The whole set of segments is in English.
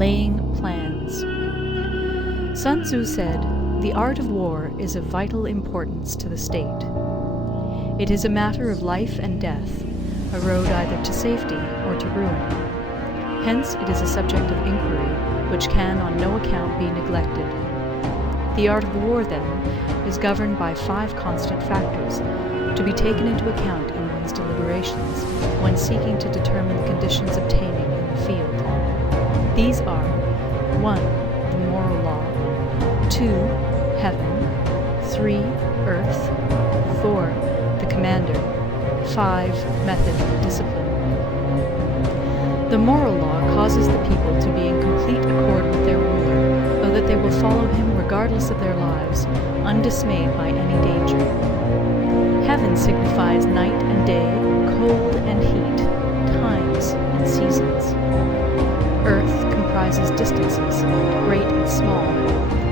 Laying plans. Sun Tzu said, "The art of war is of vital importance to the state. It is a matter of life and death, a road either to safety or to ruin. Hence it is a subject of inquiry which can on no account be neglected. The art of war, then, is governed by 5 constant factors, to be taken into account in one's deliberations when seeking to determine the conditions obtaining in the field. These are 1. The moral law, 2. Heaven, 3. Earth, 4. The commander, 5. Method and discipline. The moral law causes the people to be in complete accord with their ruler, so that they will follow him regardless of their lives, undismayed by any danger. Heaven signifies night and day, cold and heat, times and seasons. Earth comprises distances, great and small,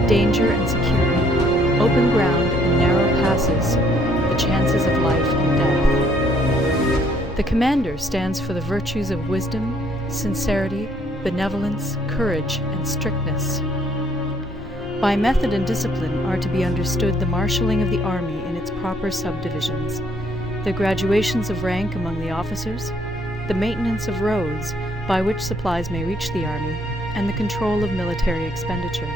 danger and security, open ground and narrow passes, the chances of life and death. The commander stands for the virtues of wisdom, sincerity, benevolence, courage, and strictness. By method and discipline are to be understood the marshalling of the army in its proper subdivisions, the graduations of rank among the officers, the maintenance of roads by which supplies may reach the army, and the control of military expenditure.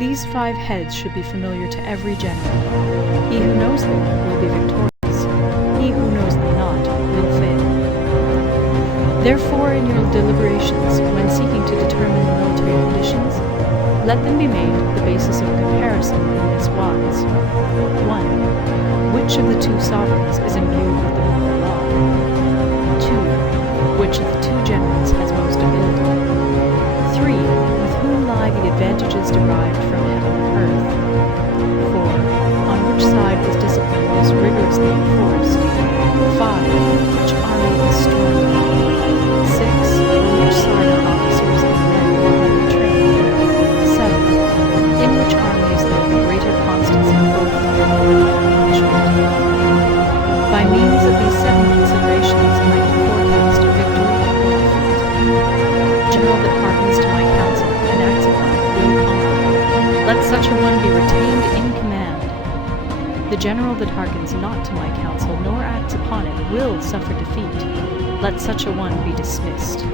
These 5 heads should be familiar to every general. He who knows them will be victorious. He who knows them not will fail. Therefore, in your deliberations, when seeking to determine the military conditions, let them be made the basis of comparison in this wise. 1. Which of the 2 sovereigns is imbued with the moral law? 2. Which of the 2 generals has most ability? 3. With whom lie the advantages derived from heaven and earth? 4. On which side is discipline most rigorously enforced? 5. Which army is stronger? 6. On which side are officers and men more highly trained? 7. In which army is there the greater constancy of oath and punishment? By means of these 7 considerations I can forecast victory or defeat. The general that hearkens to my counsel and acts upon it will conquer. Let such a one be retained in command. The general that hearkens not to my counsel nor acts upon it will suffer defeat. Let such a one be dismissed.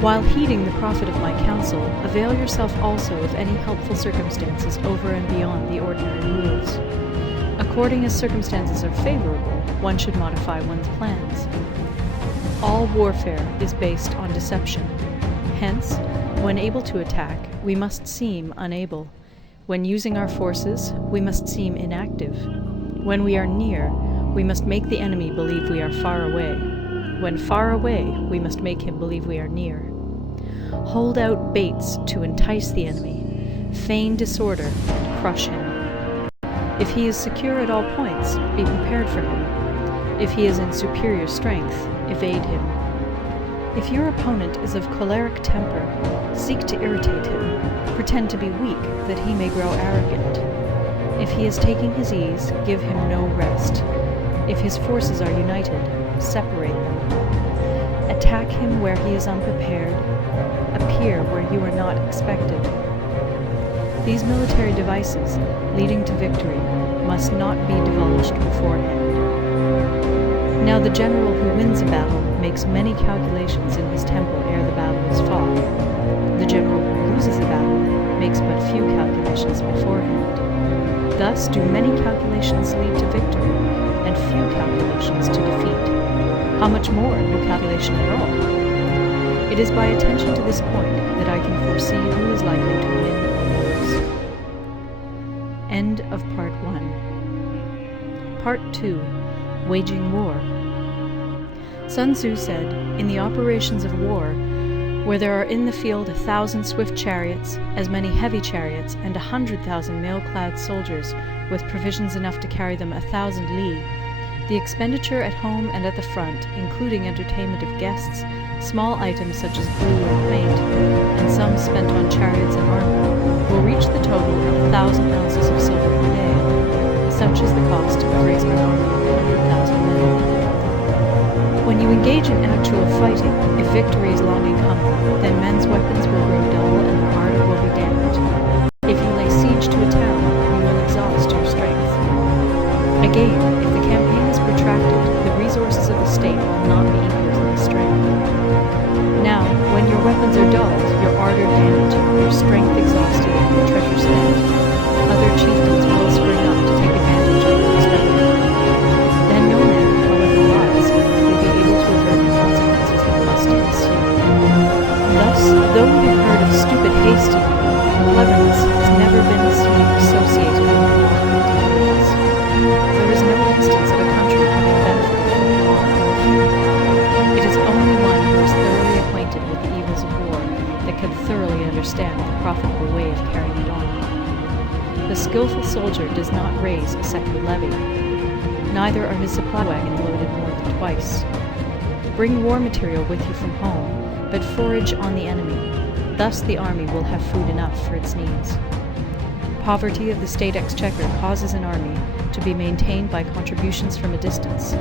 While heeding the profit of my counsel, avail yourself also of any helpful circumstances over and beyond the ordinary rules. According as circumstances are favorable, one should modify one's plans. All warfare is based on deception. Hence, when able to attack, we must seem unable. When using our forces, we must seem inactive. When we are near, we must make the enemy believe we are far away. When far away, we must make him believe we are near. Hold out baits to entice the enemy. Feign disorder and crush him. If he is secure at all points, be prepared for him. If he is in superior strength, evade him. If your opponent is of choleric temper, seek to irritate him. Pretend to be weak, that he may grow arrogant. If he is taking his ease, give him no rest. If his forces are united, separate them. Attack him where he is unprepared. Appear where you are not expected. These military devices, leading to victory, must not be divulged beforehand. Now the general who wins a battle makes many calculations in his temple ere the battle is fought. The general who loses a battle makes but few calculations beforehand. Thus do many calculations lead to victory, and few calculations to defeat. How much more no calculation at all? It is by attention to this point that I can foresee who is likely to win or lose. End of Part 1. Part 2. Waging War. Sun Tzu said, "In the operations of war, where there are in the field 1,000 swift chariots, as many heavy chariots, and 100,000 mail-clad soldiers, with provisions enough to carry them 1,000 li, the expenditure at home and at the front, including entertainment of guests, small items such as glue and paint, and some spent on chariots and armor, will reach the total of 1,000 ounces of silver per day. Such is the cost of raising an army of 100,000 men. When you engage in actual fighting, if victory is long incumbent, then men's weapons will grow dull and their ardor will be damped. If you lay siege to a town, you will exhaust your strength. Again, if the campaign is protracted, the resources of the state will not be equal to the strain. Now, when your weapons are dulled, your ardor damped, your strength exhausted, and your treasure spent, other chieftains will spring up to take advantage of your spending. Then no man, however wise, will be able to avert the consequences that must ensue. Thus, though we have heard of stupid haste, cleverness has never been seen associated with war and deeds. There is no instance of a country having benefited from war. It is only one who is thoroughly acquainted with the evils of war that can thoroughly understand the profitable way of carrying it on. The skillful soldier does not raise a second levy. Neither are his supply wagons loaded more than twice. Bring war material with you from home, but forage on the enemy. Thus the army will have food enough for its needs. Poverty of the state exchequer causes an army to be maintained by contributions from a distance.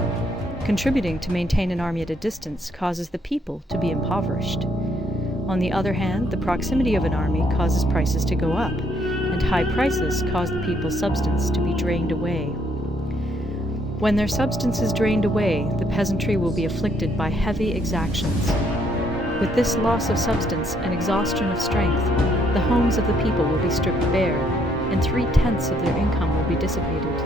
Contributing to maintain an army at a distance causes the people to be impoverished. On the other hand, the proximity of an army causes prices to go up, and high prices cause the people's substance to be drained away. When their substance is drained away, the peasantry will be afflicted by heavy exactions. With this loss of substance and exhaustion of strength, the homes of the people will be stripped bare, and 3/10 of their income will be dissipated,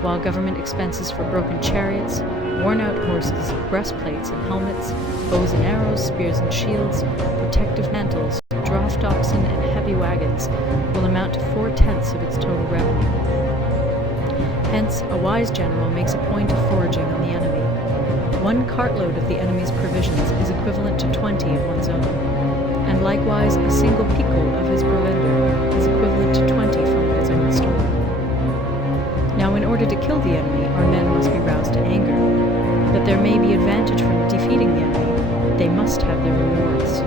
while government expenses for broken chariots, worn-out horses, breastplates and helmets, bows and arrows, spears and shields, protective mantles, draft oxen, and heavy wagons will amount to 4/10 of its total revenue. Hence, a wise general makes a point of foraging on the enemy. 1 cartload of the enemy's provisions is equivalent to 20 of one's own, and likewise a single pickle of his provender is equivalent to 20 from his own store. Now, in order to kill the enemy, our men must be roused to anger, but there may be advantage from defeating the enemy. They must have their rewards.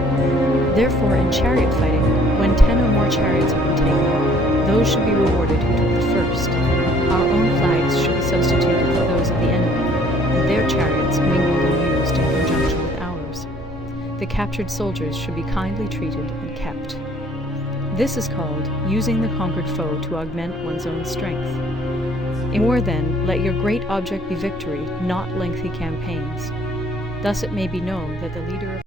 Therefore, in chariot fighting, when 10 or more chariots have been taken, those should be rewarded who took the first. Our own flags should be substituted for those of the enemy, and their chariots mingled and used in conjunction with ours. The captured soldiers should be kindly treated and kept. This is called using the conquered foe to augment one's own strength. In war, then, let your great object be victory, not lengthy campaigns. Thus it may be known that the leader of